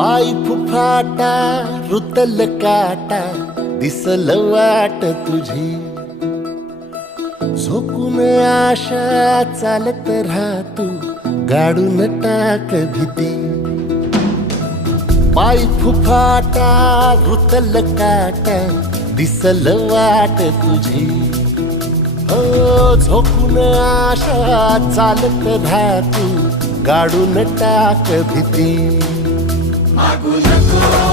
पाय फुफाटा रुतल काटा दिसल वाट तुझी झोकून आशा चालत राहा तू गाडून टाक भीती पाय फुफाटा रुतल काटा दिसल वाट तुझी हो झोकून आशा चालत राहा तू गाडून टाक भीती मागू नको